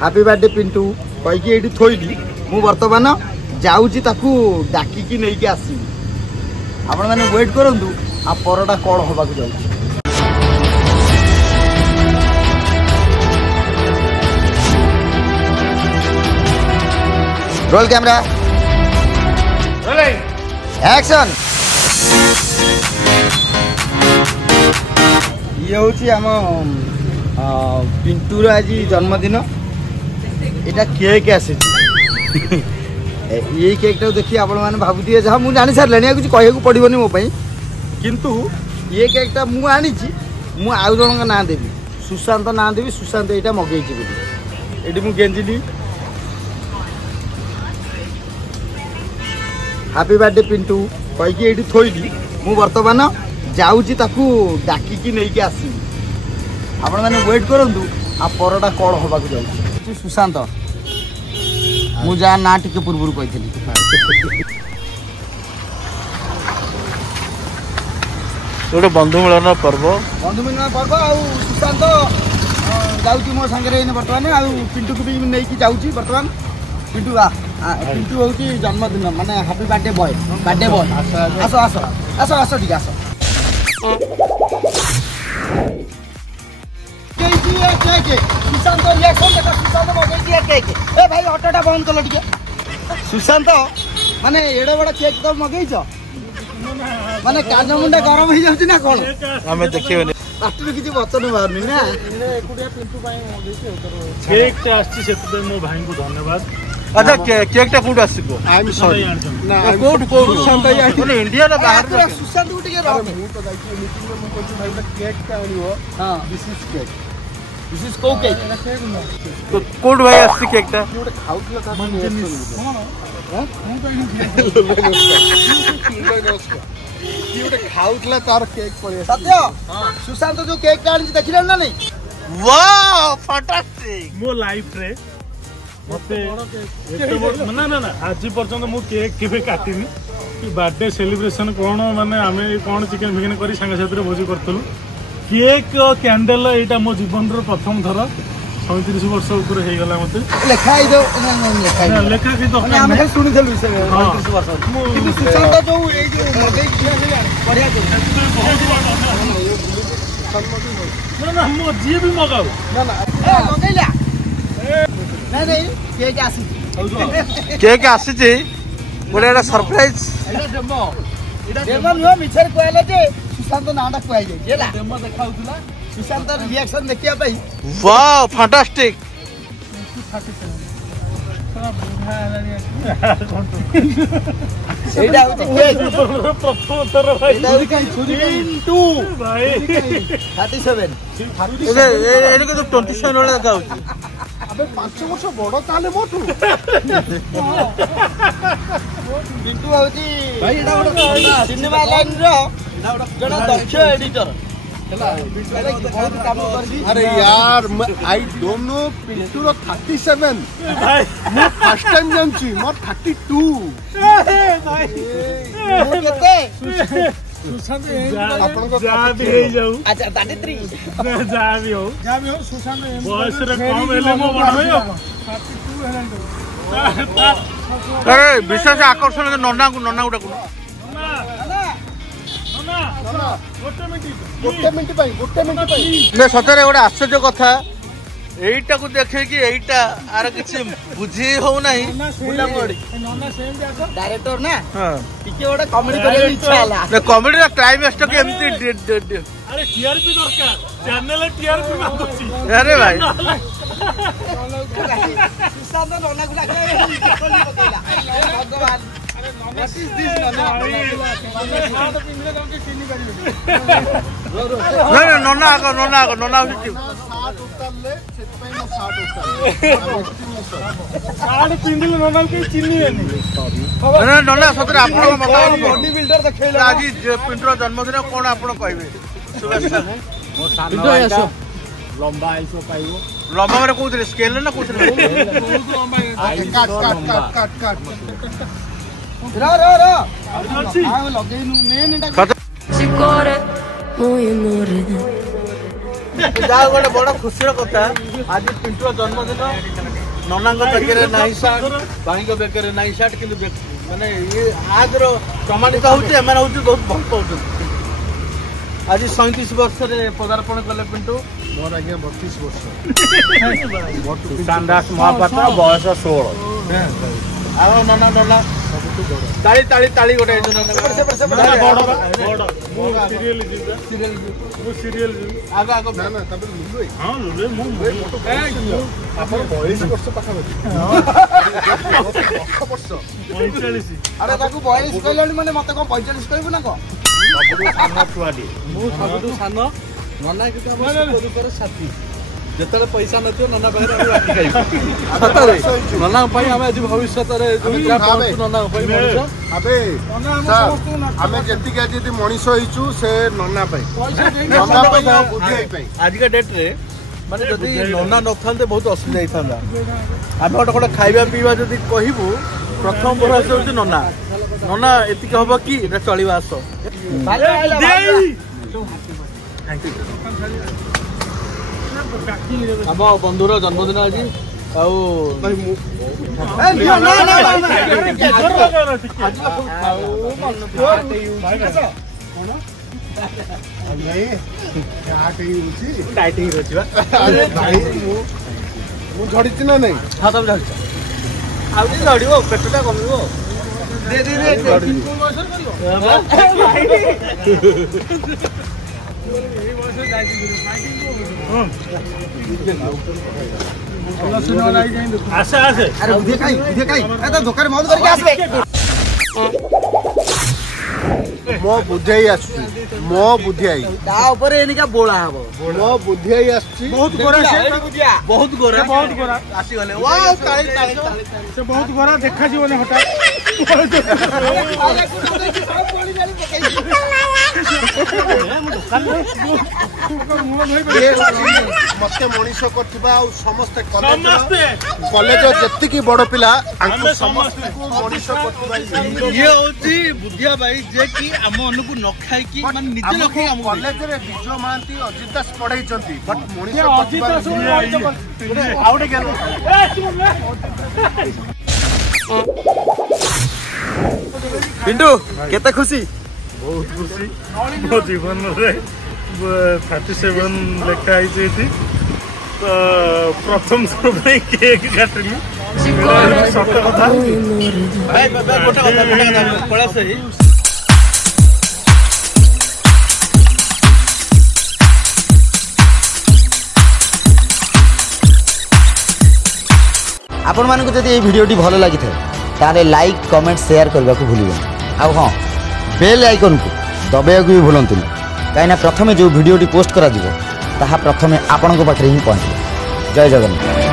Happy birthday Pintu कहीकि ये थोड़ी मु बर्तमान जाऊँगी ताकू डाकिकी नहीं आसवी आपण मैंने वेट करूँ आ परटा कौन होगा जाऊँ रोल कैमरा एक्शन ये हूँ आम पिंटूर आज जन्मदिन यहाँ केक आसी ये केक टा देखिए आपण मैंने भावुए जहाँ मुझे जानी सारे कुछ कहूँ पड़ोनी मोपाई किंतु ये केक टा मुझे आनी आउ जन ना देवी सुशांत ना देवी सुशांत यहाँ मगेई ये मुझे गेंजिली हैप्पी बर्थडे पिंटू कहीकि ये थोड़ी मु बर्तमान जाऊँगी ताकू डाकिकी नहीं आसवी आपण मैंने वेट करूँ आ परटा कौन होगा जाऊँ सुशांत मु जा ना टिके पूर्व कही गोटे बंधु मिलन पर्व आ सुशांत जाऊँगी मो सागर बर्तमान आ पिंटू को भी नहीं जाऊँगी बर्तमान पिंटू पिंटू हूँ जन्मदिन माने हैप्पी बर्थडे बॉय आस आस आस आस ठीक आस सुशांत रिएक्शन देखो सुशांत मगेई केक ए भाई ऑटोटा बंद कलो टिके सुशांत माने एडे बड़ा केक तो मगेईछ माने काज मुंडा गरम हो जाउची ना कोन हमें देखियो पार्टी किछि वचन बारनी ना एकुडिया पिंटू भाई मगेईछ केक टा आछि सेते मो भाई को धन्यवाद। अच्छा केक टा कोड आसी को आई एम सॉरी ना कोड सुशांत आई इंडिया ना बाहर सुशांत को टिके रह मु तो जाई मीटिंग में मु कहछि भाई केक टा आनियो हां this is cake this is को केक तो कोड भाई आसी केक टा गोटे खाउतिला ता कोन हां मु तो इनु गोटे खाउतिला तार केक पड़े सत्य सुशांत जो केक टा आनी देखिलन ना नहीं वाओ फैंटास्टिक मो लाइफ रे मते ना ना ना आज पर्यंत मु केक केबे काटिनी कि बर्थडे सेलिब्रेशन कोन माने आमे कोन चिकन फिकन करी संग साथी भोजी करतलु केक कैंडल एटा मो जीवन रो प्रथम थर 37 वर्ष ऊपर हे गला मते लेखाई दो लेखा की तो हम खाली सुनि थलु 37 वर्ष कि सुशांत जो ए जो मगेई किया बढ़िया ना ना मो जी भी मगाऊ ना ना मगेइला नहीं नहीं केक आसी गोटे सरप्राइज डेमो नुह मिछर कहले जे सुशांत नाटा कहै जे हेला डेमो देखाउतला सुशांत रिएक्शन देखिया पई वाओ फैंटास्टिक एटा होती केक प्रथम थर भाई एटा होती पिंटू भाई 37 ए को तो 27 वाला जाउची अबे 5 वर्ष बड़ ताले मोटू पिंटू होती भाई एटा सिनेमा लाइन रो जणा दक्ष एडिटर अरे यार आई डोंट नो पिंटू रो 37 मैं फर्स्ट टाइम जानची मोर 32 भाई मो केते सुशांत आपन को जा भी हे जाऊ अच्छा 33 जा भी हो सुशांत बॉयस रे कम हेले मो बड़ होयो 32 हेलन अरे विशेष आकर्षण नन्ना को डाकू गोटे मिनिट सतरे गोटे आश्चर्य कथा एटा को देखे कि एटा आर किछि बुझी हो नाही डायरेक्टर ना हां टिके ओडा कॉमेडी करे इच्छा हला ना कॉमेडी रा क्लाइमैक्स तो केमती अरे टीआरपी दरकार चैनल टीआरपी मांगुची अरे भाई सुशांत नन्ना को लागे पकेला भगवान व्हाट इज दिस नन्ना नन्ना पिंडिल नन्ना के चिन्नी नन्ना सतरे आपण बॉडी बिल्डर देखैला आज पिंटूर जन्मदिन कोन आपण कहबे शुभेच्छा मो सानो आइसो लंबा आइसो पाइबो लंबा माने कोथरे स्केल ना कोथरे काट रा लगेनु मेन एटा Ci cuore, muy amore, ଯାହା ଗୋଟେ ବଡ ଖୁସିର କଥା ଆଜି ପିଣ୍ଟୁର ଜନ୍ମଦିନ ନନାଙ୍କ ବେକରେ ନାହିଁ ସାର୍ଟ ଭାଇଙ୍କ ବେକରେ ନାହିଁ ସାର୍ଟ କିନ୍ତୁ ମାନେ ଇଏ ଆଜର ପ୍ରମାଣିତ ହଉଛି ଏମାନେ ହଉଛି ବହୁତ ଭଲ ପାଉଛନ୍ତି। ଆଜି 37 ବର୍ଷରେ ପଦାର୍ପଣ କଲେ ପିଣ୍ଟୁ। ମୋର ଆଜ୍ଞା 32 ବର୍ଷ। ସୁଶାନ୍ତ ଦାସ ମହାପାତ୍ର ବୟସ 16। ଆଉ ନନା ନନା ତାଳି ତାଳି ତାଳି ଗୋଟେ ଆଗ ଆଗ ନା ନା ତାପରେ ଲୁଲୁ ଭାଇ ହଁ ଲୁଲୁ ମୁଁ ଆପଣ 42 ବର୍ଷ ପାଖାପାଖି 10 ବର୍ଷ। 45 ଆରେ ତାକୁ 42 କହିଲାଣି ମାନେ ମତେ କଣ 45 କହିବୁ ନା କଣ? ମୁଁ ସବୁଠୁ ସାନ ନନା କିନ୍ତୁ ଆମ ସୁଖ ସାଥୀ। ଯେତେବେଳେ ପଇସା ନଥିବ ନନା ପାଖରେ ଆମେ ବାକି ଖାଇବୁ ସତରେ ନନାଙ୍କ ପାଇଁ ଆମେ ଆଜି ଭବିଷ୍ୟତରେ ନନାଙ୍କ ପାଇଁ ମଣିଷ ଆବେ ଆମେ ଯେତିକି ଆଜି ଯଦି ମଣିଷ ହେଇଛୁ ସେ ନନା ପାଇଁ ନନା ପାଇଁ ଆଉ ବୁଦ୍ଧି ପାଇଁ। ଆଜିକା ଡେଟ୍ରେ ମାନେ ଯଦି ନନା ନଥାନ୍ତେ ବହୁତ ଅସୁବିଧା ହେଇଥାନ୍ତା। ଆମେ ଗୋଟେ ଖାଇବା ପିଇବା ଯଦି କହିବୁ ପ୍ରଥମ ଭରସା ହେଉଛି ନନା। ନନା ଏତିକି ହବ କି ଏଟା ଚଳିବ ଆସ। ଆମ ବନ୍ଧୁର ଜନ୍ମଦିନ ଆଜି ଆଉ ମୁଁ ଝଡ଼ିଛି ନା ନାଇଁ? ହଁ ତମେ ଝଡ଼ିଛ ଆଉ ଟିକେ ଝଡ଼ିବ ପେଟଟା କମିବ। ଆସେ ଆସେ ଆରେ ଉଧେ କାଇ ଏ ଦୋକାନ ବନ୍ଦ କରିକି ଆସିବେ। ମୋ ବୁଦ୍ଧେଇ ଆସୁଛି ମୋ ବୁଦ୍ଧିଆଇ ତା ଉପରେ ଏନିକା ବୋଳା ହବ। ମୋ ବୁଦ୍ଧିଆଇ ଆସୁଛି। ବହୁତ ଗୋରା ବହୁତ ଗୋରା ବହୁତ ଗୋରା ଆସିଗଲେ ୱାଓ ତାଳି ତାଳି ତାଳି ସେ ବହୁତ ଗୋରା ଦେଖାଯିବନି ହଠାତ୍। ମତେ ମଣିଷ କରିଥିବା ଆଉ ସମସ୍ତେ କଲେଜ ଯେତିକି ବଡ ପିଲା ଆଙ୍କୁ ସମସ୍ତଙ୍କୁ ମଣିଷ କରିଥିବା ଇଏ ହଉଛି ବୁଦ୍ଧିଆ ଭାଇ ଯେ କି ଆମ ମାନଙ୍କୁ ନ ଖାଇକି ମାନେ ନିଜେ ନ ଖାଇ ଆମକୁ କଲେଜରେ ବିଜୟ ମହାନ୍ତି ଅଜିତ ଦାସ ପଢେଇଛନ୍ତି ବଟ୍ ମଣିଷ ଆଉ ଗୋଟେ ପିଣ୍ଟୁ କେତେ ଖୁସି? ବହୁତ ଖୁସି ମୋ ଜୀବନରେ 37 ଲେଖା ହେଇଛି ଏଠି। ତ ପ୍ରଥମ ଥର ପାଇଁ କେକ୍ କାଟିଲି ସତ କଥା। ଗୋଟେ କଥା ପଳାସ आपण मानक जदि ये वीडियोटी भल लगी ताले लाइक कमेंट शेयर करने को भूलिए। आउ हाँ बेल आइकन को दबाइक भी भूलु कहीं प्रथमे जो वीडियोटी पोस्ट करा प्रथमे आपण पाखे ही पहुँचे। जय जगन्नाथ।